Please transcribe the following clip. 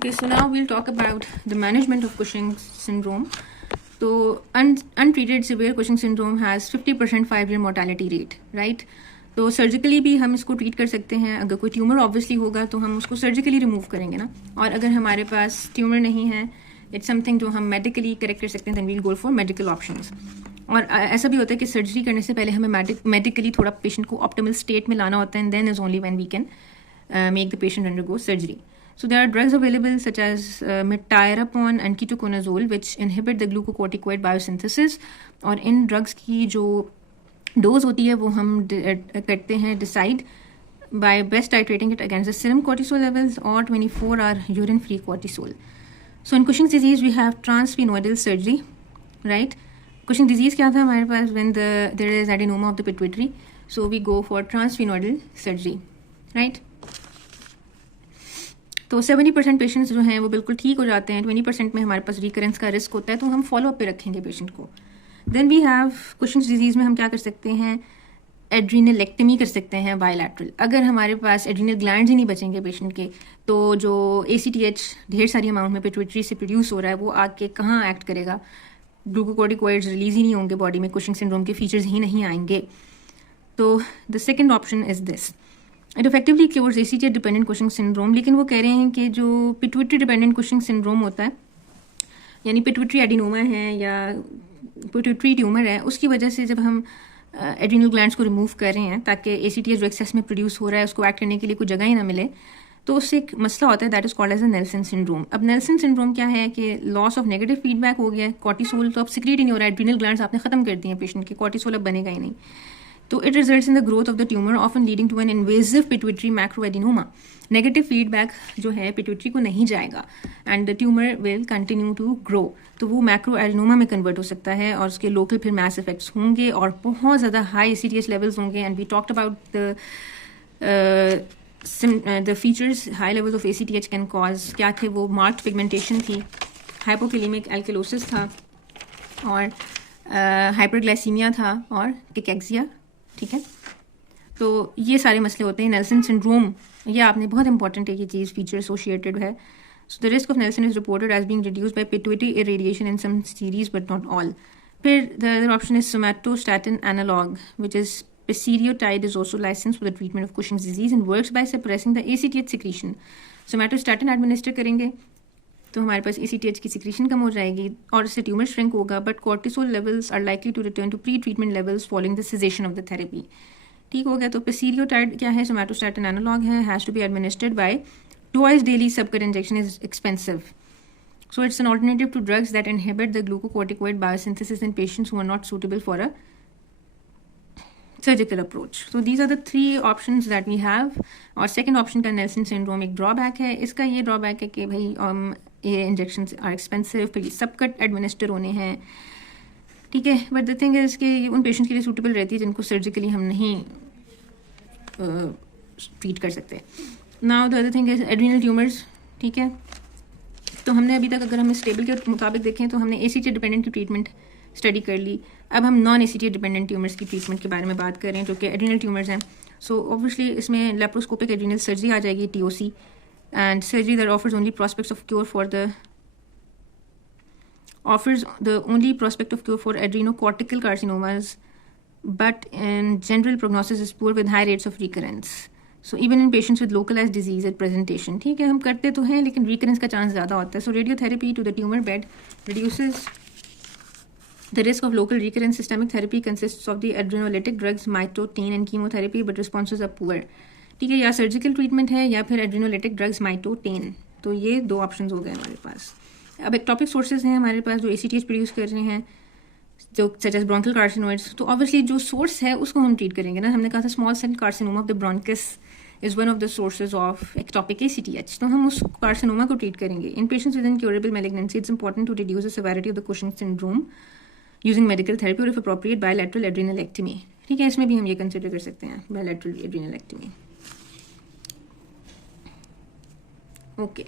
Okay, so now we'll talk about the management of Cushing's syndrome. So untreated severe Cushing syndrome has 50% 5-year mortality rate, right? तो surgically भी हम इसको treat कर सकते हैं. अगर कोई ट्यूमर ऑब्वियसली होगा तो हम उसको सर्जिकली रिमूव करेंगे ना, और अगर हमारे पास ट्यूमर नहीं है, इट्स समथिंग जो हम मेडिकली करेक्ट कर सकते हैं, then we'll go for medical options. और ऐसा भी होता है कि सर्जरी करने से पहले हमें मेडिकली थोड़ा पेशेंट को ऑप्टिमल स्टेट में लाना होता है, and then is only when we can make the patient undergo surgery. So there are drugs available such as mirtazapine and ketoconazole which inhibit the glucocorticoid biosynthesis. और इन drugs की जो dose होती है वो हम करते हैं decide by best titrating it against the serum cortisol levels or 24-hour urine free cortisol. So in Cushing's disease we have transsphenoidal surgery, right? Cushing disease क्या था हमारे पास? When there is adenoma of the pituitary, so we go for transsphenoidal surgery, right? तो 70% patients जो हैं वो बिल्कुल ठीक हो जाते हैं. 20% में हमारे पास रिकरेंस का रिस्क होता है, तो हम फॉलोअप पे रखेंगे पेशेंट को. Then we have Cushing's disease में हम क्या कर सकते हैं? एड्रीनलेक्टमी कर सकते हैं बायलैटरल. अगर हमारे पास एड्रीनल ग्लैंड्स ही नहीं बचेंगे पेशेंट के, तो जो ACTH ढेर सारी अमाउंट में पिट्यूटरी से प्रोड्यूस हो रहा है वो आके कहाँ एक्ट करेगा? ग्लूकोकॉर्टिकॉइड्स रिलीज ही नहीं होंगे बॉडी में, कुशिंग सिंड्रोम के फीचर्स ही नहीं आएंगे. तो the second option is this. It effectively cures ACTH dependent Cushing syndrome. लेकिन वो कह रहे हैं कि जो पिट्यूटरी डिपेंडेंट कुशिंग सिंड्रोम होता है, यानी पिट्यूटरी एडिनोमा है या पिट्यूटरी ट्यूमर है, उसकी वजह से जब हम एड्रीनल ग्लैंड्स को रिमूव कर रहे हैं ताकि ACTH जो एक्सेस में प्रोड्यूस हो रहा है उसको एक्ट करने के लिए कोई जगह ही ना मिले, तो उससे एक मसला होता है, that is called as a Nelson syndrome. अब नेल्सन सिंड्रोम क्या है कि लॉस ऑफ नेगेटिव फीडबैक हो गया है. कॉर्टिसोल तो अब सिक्रीट ही नहीं हो रहा है, एड्रीनल ग्लैंड्स आपने खत्म कर दिए हैं पेशेंट के, कॉर्टिसोल अब बनेगा ही नहीं. तो it results in the growth of the tumour often leading to an invasive pituitary macroadenoma. Negative feedback जो है पिट्यूटरी को नहीं जाएगा and the tumour will continue to grow. तो वो मैक्रोएडिनोमा में कन्वर्ट हो सकता है और उसके लोकल फिर मैस इफेक्ट्स होंगे और बहुत ज़्यादा हाई ACTH लेवल्स होंगे. And we talked about the features. High levels of ACTH can cause क्या थे वो? मार्क्ड पिगमेंटेशन थी, हाइपोकैलेमिक एल्किलोसिस था, और हाइपरग्लाइसीमिया था, और कैकेक्सिया. ठीक है, तो ये सारे मसले होते हैं. नेल्सन सिंड्रोम, ये आपने बहुत इंपॉर्टेंट है ये चीज़, फीचर एसोसिएटेड है. So the risk of Nelson is reported as being reduced by pituitary irradiation in some series but not all. फिर the other option is somatostatin analogue which is pasireotide is also licensed for the treatment of Cushing's disease and works by suppressing the ACTH secretion. Somatostatin administer करेंगे तो हमारे पास ACTH की secretion कम हो जाएगी और इससे tumour shrink होगा, but cortisol levels are likely to return to pre treatment levels following the cessation of the therapy. ठीक हो गया. तो पेसीरियोटाइड क्या है? सोमैटोस्टैटिन एनालॉग है, has to be administered by twice daily. Subcut injection is expensive, so it's an alternative to drugs that inhibit the glucocorticoid biosynthesis in patients who are not suitable for a surgical approach. So these are the three options that we have. और second option का Nelson syndrome एक drawback है. इसका ये drawback है कि भाई ये इंजेक्शंस आर एक्सपेंसिव, फिर सबकट एडमिनिस्टर होने हैं. ठीक है, बट द थिंग इज कि ये उन पेशेंट्स के लिए सूटेबल रहती है जिनको सर्जिकली हम नहीं ट्रीट कर सकते. Now the other thing is adrenal tumours. ठीक है, तो हमने अभी तक, अगर हम इस टेबल के मुताबिक देखें तो हमने ACTH डिपेंडेंट की ट्रीटमेंट स्टडी कर ली. अब हम नॉन ACTH डिपेंडेंट ट्यूमर्स की ट्रीटमेंट के बारे में बात कर रहे हैं जो कि एड्रीनल ट्यूमर्स हैं. सो ऑब्वियसली इसमें लेप्रोस्कोपिक एड्रीनल सर्जरी आ जाएगी, TOC, and surgery that offers only prospects of cure for the only prospect of cure for adrenocortical carcinomas, but in general prognosis is poor with high rates of recurrence. So even in patients with localized disease at presentation, ठीक है, हम करते तो हैं लेकिन recurrence का chance ज़्यादा होता है. So radiotherapy to the tumor bed reduces the risk of local recurrence. Systemic therapy consists of the adrenolytic drugs mitotin and chemotherapy, but responses are poor. ठीक है, या सर्जिकल ट्रीटमेंट है या फिर एड्रीनोलिटिक ड्रग्स माइटोटेन. तो ये दो ऑप्शंस हो गए हमारे पास. अब एक्टॉपिक सोर्सेज हैं हमारे पास जो ACTH प्रोड्यूस कर रहे हैं, जो सच एज ब्रोंकल कार्सिनोइड्स. तो ऑब्वियसली जो सोर्स है उसको हम ट्रीट करेंगे ना. हमने कहा था small cell carcinoma of the bronchus is one of the sources of ectopic ACTH. तो हम उस कार्सिनोमा को ट्रीट करेंगे. In patients with incurable malignancy it's important to reduce the severity of the Cushing syndrome using medical therapy और if appropriate bilateral adrenalectomy. ठीक है, इसमें भी हम ये कंसिडर कर सकते हैं, बायलैटरल एड्रीनलेक्टमी. ओके.